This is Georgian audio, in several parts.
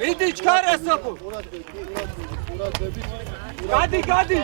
მიდი ჩქარა საფო. გადი.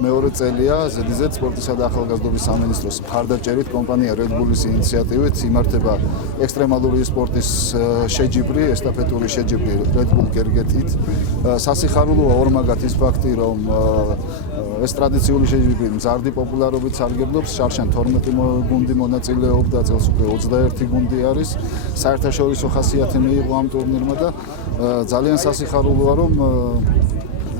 მეორე წელია ზედიზედ სპორტისა და ახალგაზრდობის სამინისტროს მხარდაჭერით კომპანია Red Bull-ის ინიციატივით იმართება ექსტრემალური სპორტის შეჯიბრი, ესტაფეტური შეჯიბრი Red Bull გერგეტით. სასიხარულოა ორმაგად ის ფაქტი, რომ ეს ტრადიციული შეჯიბრი მზარდი პოპულარობით სარგებლობს. შარშან 12 გუნდი მონაწილეობდა, წელს უკვე 21 გუნდი არის. საერთაშორისო ხასიათი მიიღო ამ ტურნირმა და ძალიან სასიხარულოა, რომ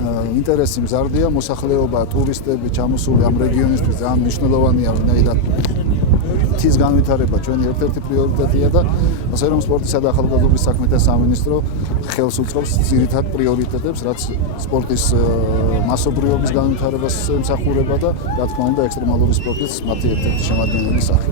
ინტერესი მზარდია, მოსახლეობა, ტურისტები ჩამოსული ამ რეგიონისთვის ძალიან მნიშვნელოვანია, ვინაიდან მთის განვითარება ჩვენი ერთ-ერთი პრიორიტეტია და ასე რომ სპორტისა და ახალგაზრდობის საქმეთა სამინისტრო ხელს უწყობს ძირითად პრიორიტეტებს, რაც სპორტის მასობრივობის განვითარებას ემსახურება და რა თქმა უნდა ექსტრემალური სპორტის მათი ერთ-ერთი შემადგენელი სახე.